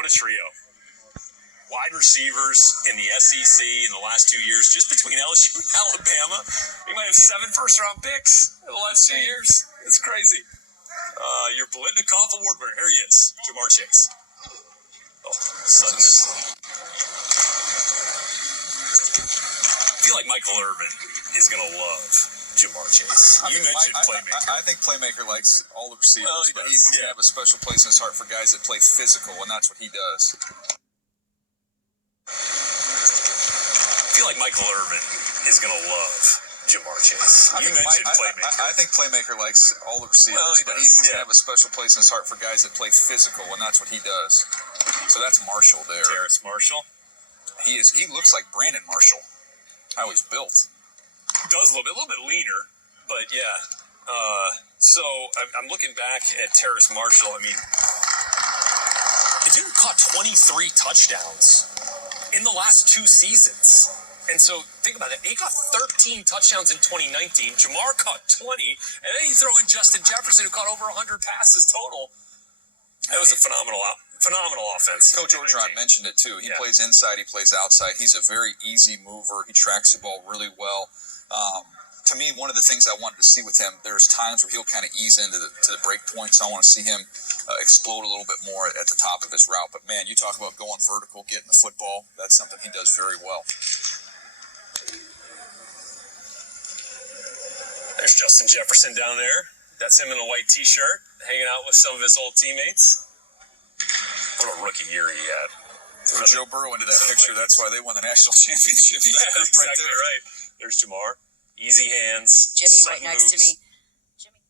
What a trio. Wide receivers in the SEC in the last 2 years, just between LSU and Alabama. We might have 7 first-round picks in the last 2 years. It's crazy. Your Blitnikoff Award winner. Here he is, Jamar Chase. Oh, suddenness. I feel like Michael Irvin is going to love Jamar Chase. You mentioned playmaker. I think playmaker likes all the receivers, but he's going to have a special place in his heart for guys that play physical, and that's what he does. I feel like Michael Irvin is going to love Jamar Chase. You mentioned playmaker. I think playmaker likes all the receivers, but he's going to have a special place in his heart for guys that play physical, and that's what he does. So that's Marshall there. Terrace Marshall. He looks like Brandon Marshall. How he's built. Does a little bit leaner, but yeah. So I'm looking back at Terrace Marshall. I mean, the dude caught 23 touchdowns in the last 2 seasons. And so think about it. He got 13 touchdowns in 2019. Jamar caught 20. And then you throw in Justin Jefferson, who caught over 100 passes total. That was a phenomenal offense. Coach Orgeron mentioned it too. He plays inside, he plays outside. He's a very easy mover. He tracks the ball really well. To me, one of the things I wanted to see with him, there's times where he'll kind of ease into the break point, so I want to see him explode a little bit more at the top of his route. But man, you talk about going vertical, getting the football, that's something he does very well. There's Justin Jefferson down there. That's him in a white t-shirt, hanging out with some of his old teammates. What a rookie year he had. Throw Joe Burrow into that picture. That's why they won the national championship. Yeah, exactly right. There's Jamar. Easy hands. Jimmy right next to me. Jimmy.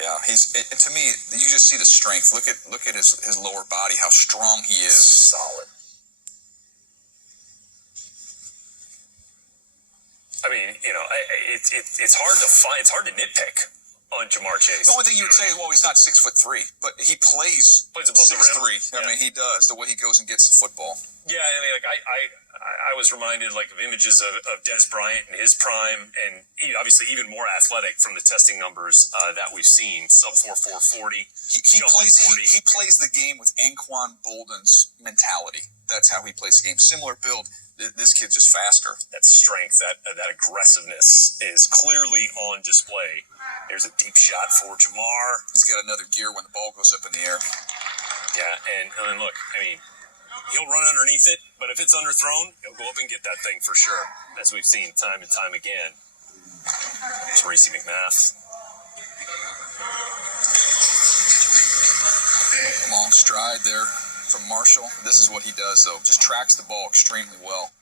Yeah, to me, you just see the strength. Look at his lower body, how strong he is. Solid. I mean, you know, it's hard to find. It's hard to nitpick on Jamar Chase. The only thing you would say is, well, he's not 6'3", but he plays above the rim. 6'3". I mean, he does the way he goes and gets the football. Yeah, I mean, like I was reminded of images of Des Bryant in his prime, and obviously even more athletic from the testing numbers that we've seen. Sub 4.40. He plays the game with Anquan Bolden's mentality. That's how he plays the game. Similar build. This kid's just faster. That strength, that aggressiveness is clearly on display. There's a deep shot for Jamar. He's got another gear when the ball goes up in the air. Yeah, and then look, I mean, he'll run underneath it, but if it's underthrown, he'll go up and get that thing for sure, as we've seen time and time again. There's Racey McMath. Long stride there from Marshall. This is what he does, though. Just tracks the ball extremely well.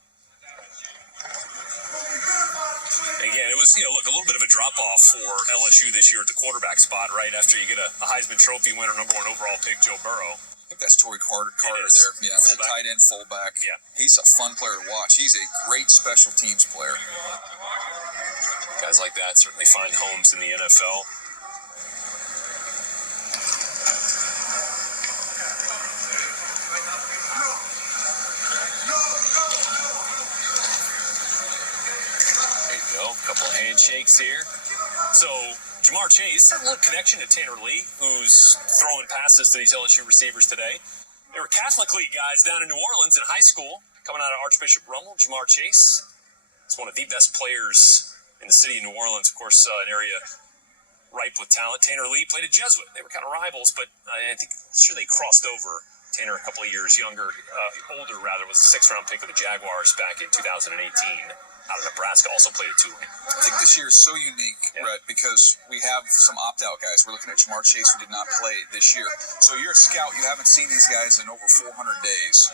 Again, it was, a little bit of a drop-off for LSU this year at the quarterback spot, right after you get a Heisman Trophy winner, #1 overall pick, Joe Burrow. I think that's Tory Carter there. Yeah, he's a tight end fullback. Yeah. He's a fun player to watch. He's a great special teams player. Guys like that certainly find homes in the NFL. Couple of handshakes here. So Jamar Chase had a little connection to Tanner Lee, who's throwing passes to these LSU receivers today. They were Catholic League guys down in New Orleans in high school, coming out of Archbishop Rummel. Jamar Chase is one of the best players in the city of New Orleans, of course, an area ripe with talent. Tanner Lee played at Jesuit. They were kind of rivals, but I'm sure they crossed over. Tanner, a couple of years older, was a 6th-round pick of the Jaguars back in 2018. Out of Nebraska, also played at Tulane. I think this year is so unique, Brett, because we have some opt-out guys. We're looking at Jamar Chase, who did not play this year. So you're a scout. You haven't seen these guys in over 400 days.